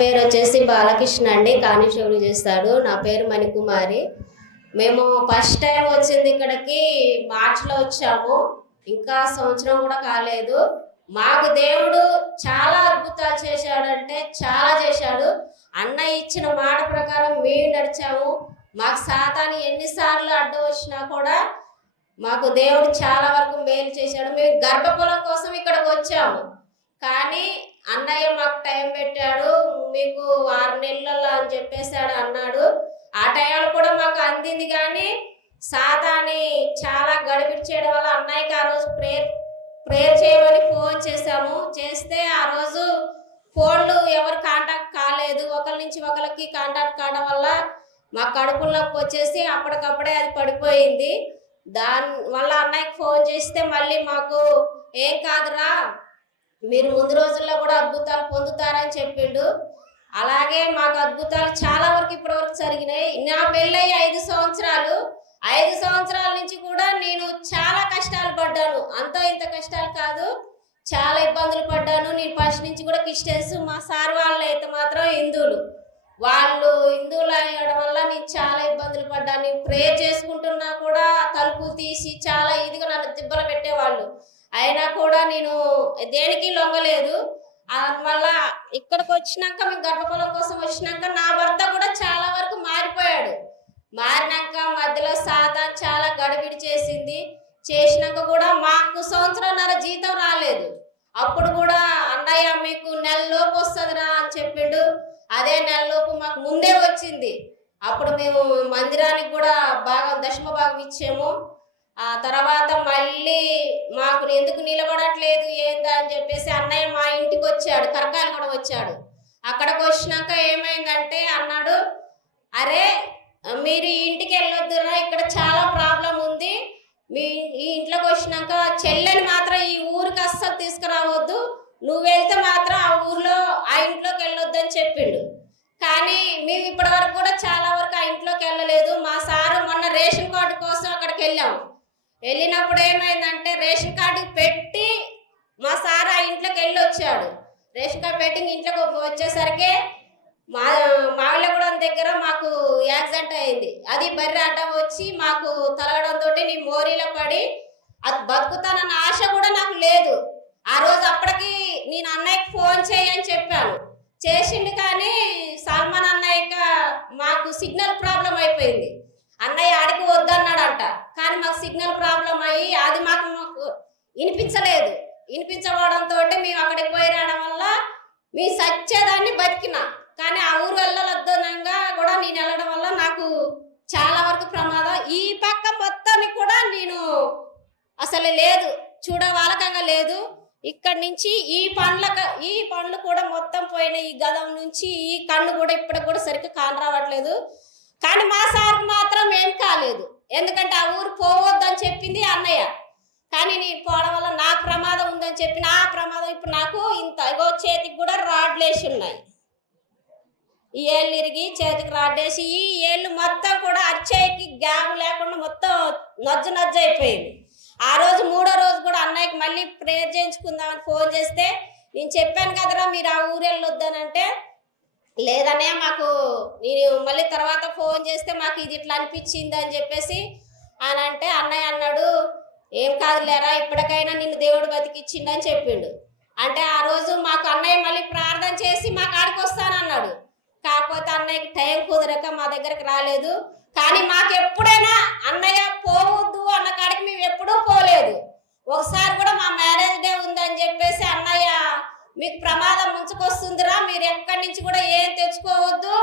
పేరు వచ్చేసి బాలకృష్ణ అండి. కానిస్టేబుల్ చేస్తాడు. నా పేరు మణికుమారి. మేము ఫస్ట్ టైం వచ్చింది ఇక్కడికి మార్చిలో వచ్చాము. ఇంకా సంవత్సరం కూడా కాలేదు. మాకు దేవుడు చాలా అద్భుతాలు చేశాడంటే చాలా చేశాడు. అన్నయ్య ఇచ్చిన మాట ప్రకారం మేము నడిచాము. మాకు సాతాను ఎన్నిసార్లు అడ్డం వచ్చినా కూడా మాకు దేవుడు చాలా వరకు మేలు చేశాడు. మేము గర్భఫలం కోసం ఇక్కడికి వచ్చాము. కానీ అన్నయ్య మాకు టైం పెట్టాడు. మీకు 6 నెలల అని చెప్పేశాడు అన్నాడు. ఆ టైంలో కూడా మాకు అందింది. కానీ సాతాని చాలా గడిబిడి చేయడం వల్ల అన్నయ్యకి ఆ రోజు ప్రేయర్ చేయమని ఫోన్ చేశాము. చేస్తే ఆ రోజు ఫోన్లు ఎవరు కాంటాక్ట్ కాలేదు. ఒకరి నుంచి ఒకరికి కాంటాక్ట్ కావడం వల్ల మా కడుపులో నొప్పి వచ్చేసి అప్పటికప్పుడే అది పడిపోయింది. దాని వల్ల అన్నయ్యకి ఫోన్ చేస్తే మళ్ళీ మాకు ఏం కాదురా, మీరు ముందు రోజుల్లో కూడా అద్భుతాలు పొందుతారని చెప్పిండు. అలాగే మాకు అద్భుతాలు చాలా వరకు ఇప్పటి వరకు జరిగినాయి. నా పెళ్ళయి 5 సంవత్సరాలు. 5 సంవత్సరాల నుంచి కూడా నేను చాలా కష్టాలు పడ్డాను. అంత ఇంత కష్టాలు కాదు, చాలా ఇబ్బందులు పడ్డాను. నేను ఫస్ట్ నుంచి కూడా క్రిస్టియన్స్. మా సార్ వాళ్ళు అయితే మాత్రం హిందువులు. వాళ్ళు హిందువులు అయ్యడం వల్ల నేను చాలా ఇబ్బందులు పడ్డాను. నేను ప్రేయర్ చేసుకుంటున్నా కూడా తలుపు తీసి చాలా ఇదిగా నన్ను దిబ్బలు పెట్టేవాళ్ళు. అయినా కూడా నేను దేనికి లొంగలేదు. అందువల్ల ఇక్కడికి వచ్చినాక మేము గర్భఫలం కోసం వచ్చినాక నా భర్త కూడా చాలా వరకు మారిపోయాడు. మారినాక మధ్యలో సాతాను చాలా గడిబిడి చేసినాక కూడా మాకు 1.5 సంవత్సరం జీతం రాలేదు. అప్పుడు కూడా అన్నయ్య మీకు నెలలోపు వస్తుందిరా అని చెప్పిండు. అదే నెలలోపు మాకు ముందే వచ్చింది. అప్పుడు మేము మందిరానికి కూడా దశమ భాగం ఇచ్చాము. ఆ తర్వాత మళ్ళీ మాకు ఎందుకు నిలబడట్లేదు ఏందా అని చెప్పేసి అన్నయ్య మా ఇంటికి వచ్చాడు. కరకాయలు కూడా వచ్చాడు. అక్కడికి వచ్చినాక ఏమైందంటే అన్నాడు, అరే మీరు ఈ ఇంటికి వెళ్ళొద్దురా, ఇక్కడ చాలా ప్రాబ్లం ఉంది. మీ ఈ ఇంట్లోకి వచ్చినాక చెల్లెని మాత్రం ఈ ఊరికి అస్సలు తీసుకురావద్దు, నువ్వు వెళ్తే మాత్రం ఆ ఇంట్లోకి వెళ్ళొద్దు అని చెప్పిండు. కానీ మేము ఇప్పటి వరకు కూడా చాలా వరకు ఆ ఇంట్లోకి వెళ్ళలేదు. మా సారు మొన్న రేషన్ కార్డు కోసం అక్కడికి వెళ్ళాము. వెళ్ళినప్పుడు ఏమైందంటే రేషన్ కార్డు పెట్టి మా సార్ ఆ ఇంట్లోకి వెళ్ళి వచ్చాడు. రేషన్ కార్డు పెట్టి ఇంట్లోకి వచ్చేసరికి మావిలగూడెం దగ్గర మాకు యాక్సిడెంట్ అయింది. అది బర్రె అడ్డం వచ్చి మాకు తలగడంతో నేను మోరీలో పడి అది బతుకుతానన్న ఆశ కూడా నాకు లేదు. ఆ రోజు అప్పటికి నేను అన్నయ్యకి ఫోన్ చేయని చెప్పాను. చేసిండు. కానీ సల్మాన్ అన్నయ్యక మాకు సిగ్నల్ ప్రాబ్లం అయిపోయింది. అన్నయ్య ఆడికి వద్దన్నాడంట. కానీ మాకు సిగ్నల్ ప్రాబ్లం అయ్యి అది మాకు వినిపించలేదు. వినిపించబడంతో మేము అక్కడికి పోయి రావడం వల్ల మీ సచ్చేదాన్ని బతికినా. కానీ ఆ ఊరు వెళ్ళొద్దనంగా కూడా నేను వెళ్ళడం వల్ల నాకు చాలా వరకు ప్రమాదం. ఈ పక్క మొత్తానికి కూడా నేను అసలు లేదు, చూడవాలకంగా లేదు. ఇక్కడి నుంచి ఈ పండ్లు కూడా మొత్తం పోయినాయి. ఈ గదం నుంచి ఈ కన్ను కూడా ఇప్పటికి కూడా సరిగ్గా కానరావట్లేదు. కానీ మా సార్కి మాత్రం ఏం కాలేదు. ఎందుకంటే ఆ ఊరు పోవద్దని చెప్పింది అన్నయ్య. కానీ నేను పోవడం వల్ల నాకు ప్రమాదం ఉందని చెప్పి నా ప్రమాదం ఇప్పుడు నాకు ఇంత చేతికి కూడా రాడ్లేసి ఉన్నాయి. ఈ ఏళ్ళు ఇరిగి చేతికి రాడ్లేసి ఈ ఏళ్ళు మొత్తం కూడా అచ్చేయికి గ్యాప్ లేకుండా మొత్తం నజ్జు అయిపోయింది. ఆ రోజు 3వ రోజు కూడా అన్నయ్యకి మళ్ళీ ప్రేయర్ చేయించుకుందామని ఫోన్ చేస్తే నేను చెప్పాను కదరా మీరు ఆ ఊరు వెళ్ళొద్దానంటే, లేదనే మాకు నేను మళ్ళీ తర్వాత ఫోన్ చేస్తే మాకు ఇది ఇట్లా అనిపించింది అని చెప్పేసి అని అంటే అన్నయ్య అన్నాడు, ఏం కాదులేరా ఇప్పటికైనా నిన్ను దేవుడు బతికిచ్చిండని చెప్పిండు. అంటే ఆ రోజు మాకు అన్నయ్య మళ్ళీ ప్రార్థన చేసి మా కాడికి వస్తానన్నాడు. కాకపోతే అన్నయ్యకి టైం కుదరక మా దగ్గరకు రాలేదు. కానీ మాకు ఎప్పుడైనా అన్నయ్య పోవద్దు అన్న కాడికి మేము ఎప్పుడూ పోలేదు. ఒకసారి కూడా మా మ్యారేజ్ డే ఉందని చెప్పేసి అన్నయ్య మీకు ప్రమాదం ముంచుకొస్తుందిరా, మీరు ఎక్కడి నుంచి కూడా ఏం తెచ్చుకోవద్దు,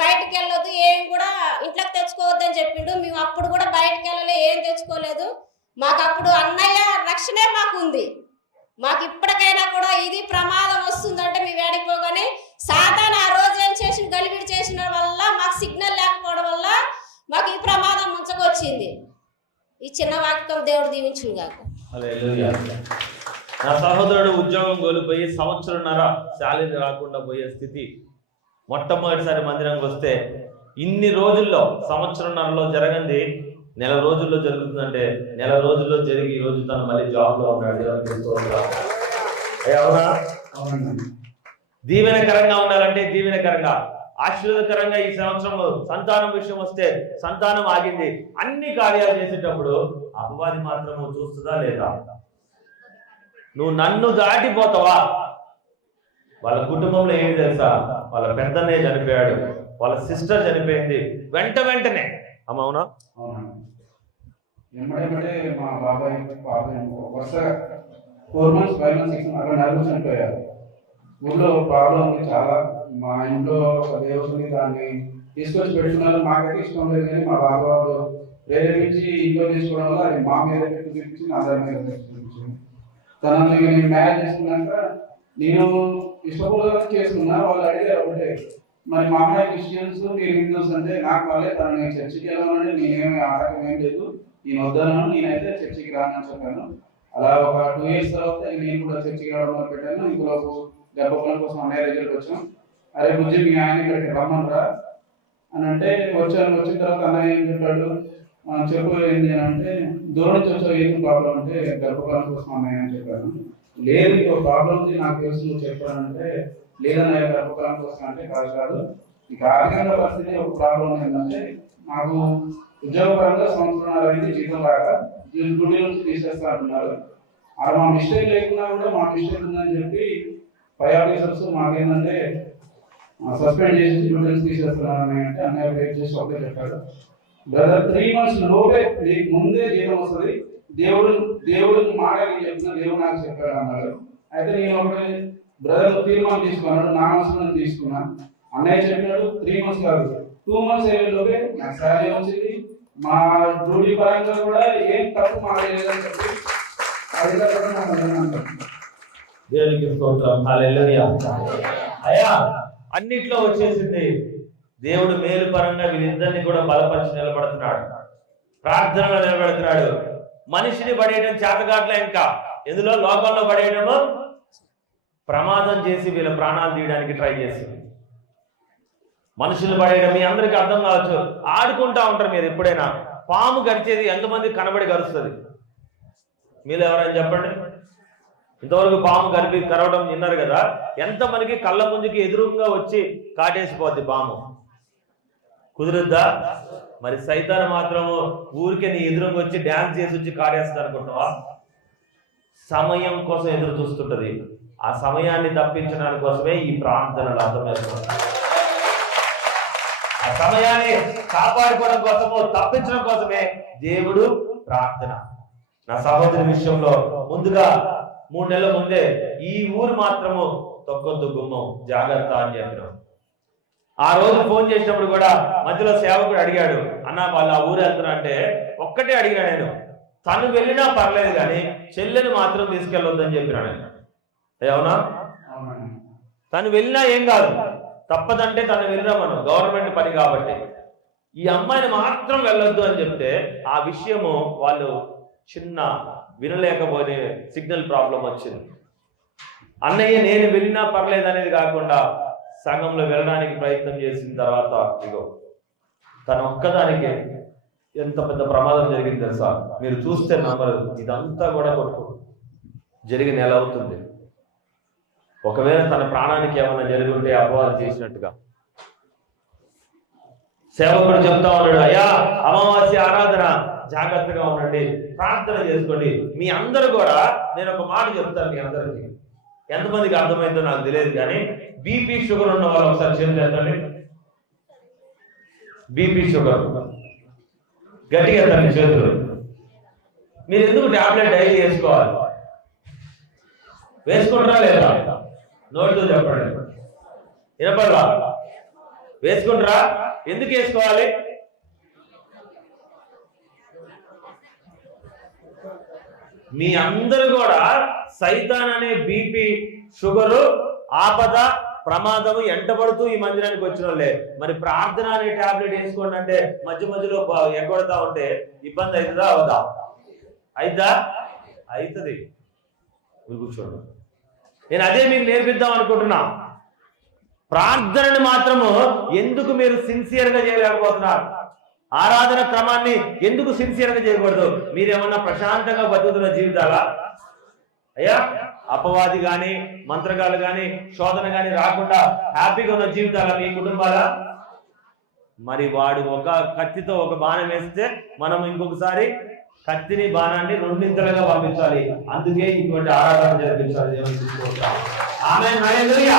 బయటకు వెళ్ళొద్దు, ఏం కూడా ఇంట్లోకి తెచ్చుకోవద్దు అని చెప్పిండు. మేము అప్పుడు కూడా బయటకు వెళ్ళలే, ఏం తెచ్చుకోలేదు. మాకు అప్పుడు అన్నయ్య రక్షణే మాకు ఉంది. మాకు ఇప్పటికైనా కూడా ఇది ప్రమాదం వస్తుందంటే మేము వేడిపోగానే సాతాను ఆ రోజు ఏం చేసిన గలిబిడి చేసిన వల్ల మాకు సిగ్నల్ లేకపోవడం వల్ల మాకు ఈ ప్రమాదం ముంచుకొచ్చింది. ఈ చిన్న వాక్యం దేవుడు దీవించును గాక. హల్లెలూయా. నా సహోదరుడు ఉద్యోగం కోల్పోయి 1.5 సంవత్సరం శాలరీ రాకుండా పోయే స్థితి. మొట్టమొదటిసారి మందిరంకి వస్తే ఇన్ని రోజుల్లో 1.5 సంవత్సరంలో జరగంది 9 రోజుల్లో జరుగుతుందంటే 9 రోజుల్లో జరిగి ఈ రోజు తను మళ్ళీ జాబ్లో ఉన్నాడు. అవునా? దీవెనకరంగా ఉండాలంటే దీవెనకరంగా, ఆశీర్వాదకరంగా ఈ సంవత్సరం సంతానం విషయం వస్తే సంతానం ఆగింది. అన్ని కార్యాలు చేసేటప్పుడు అపవాది మాత్రము చూస్తుందా లేదా? నువ్వు నన్ను దాటిపోతావా? వాళ్ళ కుటుంబంలో ఏమి తెలుసా? వాళ్ళ పెద్దనే చనిపోయాడు, వాళ్ళ సిస్టర్ చనిపోయింది, వెంటనే అమ్మ. అవునా? వెంబడే మా బాబాయ్ వరుసగా 4 months 5 months 6 months అక్కడ నలుగురు చనిపోయారు. ఊళ్ళో ప్రాబ్లం ఉంది చాలా. మా ఇంట్లో దేవుడిని దాన్ని తీసుకొచ్చి పెట్టుకున్నారు. మాకైతే ఇష్టం లేదు, కానీ మా బాబా వాళ్ళు ప్రేరేపించి ఇంట్లో తీసుకోవడం వల్ల అది మా మీద చూపించి నా దగ్గర మీద చూపించింది. తనని నేను మ్యారేజ్ చేసుకున్నాక నేను ఇష్టపూర్వకంగా చేసుకున్నా. వాళ్ళు అడిగారు ఒకటే, మరి మా అమ్మాయి క్రిస్టియన్స్, మీరు హిందూస్ అంటే నాకు వాళ్ళే తనని చర్చికి వెళ్ళాలంటే నేనేమి ఆటకం ఏం లేదు, నేను వద్దను, నేనైతే చర్చికి రానని చెప్పాను. అలా ఒక 2 years తర్వాత నేను కూడా చర్చికి రావడం మొదలు పెట్టాను. ఇందులో గర్భఫలం కోసం అన్నయ్య దగ్గరికి వచ్చాం. అరే బుజ్జి మీ ఆయన ఇక్కడికి రమ్మనరా అని అంటే వచ్చాను. వచ్చిన తర్వాత అన్నయ్య ఏం చెప్పాడు, చెప్పు ఏంటి అని అంటే, దూరం నుంచి వచ్చావు, ఏం ప్రాబ్లం అంటే గర్భఫలం కోసం అన్నయ్య అని చెప్పాను. లేదు ఒక ప్రాబ్లం ఉంది నాకు తెలుసు, నువ్వు చెప్పానంటే లేదన్నయ్య గర్భఫలం కోసం అంటే కాదు, ఇక ఆర్థికంగా పరిస్థితి ఒక ప్రాబ్లం ఏంటంటే నాకు ఉద్యోగపరంగా సంవత్సరాలు అయింది, జీతం రాక డ్యూటీ నుంచి తీసేస్తా అంటున్నారు. అది మా మిస్టేక్ లేకున్నా కూడా మా మిస్టేక్ ఉందని చెప్పి పై ఆఫీసర్స్ మాకేంటంటే సస్పెండ్ చేసి డ్యూటీ నుంచి తీసేస్తున్నారని అంటే అన్నయ్య వెయిట్ చేసి ఒకటే చెప్పాడు, బ్రదర్ 3 months లోపే నీకు ముందే జీతం వస్తుంది, దేవుడు మాటలు చెప్తున్నా, దేవుడు నాకు చెప్పాడు అన్నాడు. అయితే నేను ఒకటి బ్రదర్ తీర్మానం తీసుకున్నాడు, నా మనసులో తీసుకున్నా. అన్నయ్య చెప్పినాడు 3 months కాదు 2 months లోపే నాకు శాలరీ వచ్చింది. మా డ్యూటీ పరంగా కూడా ఏం తప్పు మాడలేదని చెప్పి దేవునికి స్తోత్రం. హల్లెలూయా. అయ్యా అన్నిట్లో వచ్చేసింది. దేవుడు మేలు పరంగా వీళ్ళిద్దరిని కూడా బలపరిచి నిలబడుతున్నాడు, ప్రార్థనలో నిలబెడుతున్నాడు. మనిషిని పడేయడం చేతగాట్లే, ఇంకా ఎందులో లోకంలో పడేయడము ప్రమాదం చేసి వీళ్ళ ప్రాణాలు తీయడానికి ట్రై చేసింది. మనుషులు పడేయడం మీ అందరికీ అర్థం కావచ్చు. ఆడుకుంటా ఉంటారు మీరు ఎప్పుడైనా. పాము గరిచేది ఎంతమంది కనబడి గరుస్తుంది? మీరు ఎవరైనా చెప్పండి, ఇంతవరకు పాము కరవడం విన్నారు కదా? ఎంతమందికి కళ్ళ ముందుకి ఎదురుగా వచ్చి కాటేసిపోద్ది పాము? కుదురుద్దా? మరి సైతాను మాత్రము ఊరికే నీ ఎదురుగా వచ్చి డ్యాన్స్ చేసి వచ్చి కాటేస్తుంది అనుకుంటున్నావా? సమయం కోసం ఎదురు చూస్తుంటది. ఆ సమయాన్ని తప్పించడానికి కోసమే ఈ ప్రార్థనలు అర్థమవుతుంది. ఆ సమయాన్ని కాపాడుకోవడం కోసము, తప్పించడం కోసమే దేవుడు ప్రార్థన. నా సహోదరి విషయంలో ముందుగా 3 నెలల ముందే ఈ ఊరు మాత్రము తొక్కొద్దు గుమ్మం, జాగ్రత్త అని చెప్పినాం. ఆ రోజు ఫోన్ చేసినప్పుడు కూడా మధ్యలో సేవకుడు అడిగాడు, అన్న వాళ్ళు ఆ ఊరు వెళ్తున్నా అంటే ఒక్కటే అడిగినా నేను, తను వెళ్ళినా పర్లేదు కానీ చెల్లెని మాత్రం తీసుకెళ్ళొద్దని చెప్పినాడు. అవునా? తను వెళ్ళినా ఏం కాదు, తప్పదంటే తను వెళ్ళినా మనం గవర్నమెంట్ పని కాబట్టి. ఈ అమ్మాయిని మాత్రం వెళ్ళొద్దు అని చెప్తే ఆ విషయము వాళ్ళు చిన్న వినలేకపోతే సిగ్నల్ ప్రాబ్లం వచ్చింది. అన్నయ్య నేను వెళ్ళినా పర్లేదు అనేది కాకుండా సగంలో వెళ్ళడానికి ప్రయత్నం చేసిన తర్వాత ఇగో తన ఒక్కదానికి ఎంత పెద్ద ప్రమాదం జరిగింది తెలుసా? మీరు చూస్తే నమ్మరు. ఇదంతా కూడా జరిగిన నెల అవుతుంది. ఒకవేళ తన ప్రాణానికి ఏమైనా జరిగి ఉంటే అపవాదం చేసినట్టుగా. సేవకుడు చెప్తా ఉన్నాడు, అయ్యా అమావాస్య ఆరాధన జాగ్రత్తగా ఉండండి, ప్రార్థన చేసుకోండి. మీ అందరూ కూడా నేను ఒక మాట చెప్తాను మీ అందరికీ, ఎంతమందికి అర్థమైందో నాకు తెలియదు కానీ బీపీ షుగర్ ఉన్న వాళ్ళు ఒకసారి చేతులు ఎత్తండి. బీపీ షుగర్ గట్టిగా ఎత్తండి చేతులు. మీరు ఎందుకు టాబ్లెట్ డైలీ వేసుకోవాలి? వేసుకుంటారా లేదా? నోటితో చెప్పండి, వినపడరా? వేసుకుంటారా? ఎందుకు వేసుకోవాలి? మీ అందరూ కూడా సైతాన్ అనే బీపీ షుగరు ఆపద ప్రమాదము ఎంటబడుతూ ఈ మందిరానికి వచ్చిన వాళ్ళే. మరి ప్రార్థన అనే టాబ్లెట్ వేసుకోండి అంటే మధ్య మధ్యలో ఎగ్గొడతా ఉంటే ఇబ్బంది అవుతుందా? అవదా? అయిద్దా? అవుతుంది. కూర్చోండి. నేను అదే మీకు నేర్పిద్దాం అనుకుంటున్నా. ప్రార్థనని మాత్రము ఎందుకు మీరు సిన్సియర్గా చేయలేకపోతున్నారు? ఆరాధన క్రమాన్ని ఎందుకు సిన్సియర్గా చేయకూడదు? మీరేమన్నా ప్రశాంతంగా బతుకుతున్న జీవితాలా? అయ్యా అపవాది గాని మంత్రగాలు గాని శోధన గాని రాకుండా హ్యాపీగా ఉన్న జీవితాల మీ కుటుంబాల మరి వాడు ఒక కత్తితో ఒక బాణం వేస్తే మనం ఇంకొకసారి కత్తిని బాణాన్ని రెండింతలుగా పంపించాలి. అందుకే ఇటువంటి ఆరాధన జరిపించాలి. దేవుని ఆమేన్ హల్లెలూయా.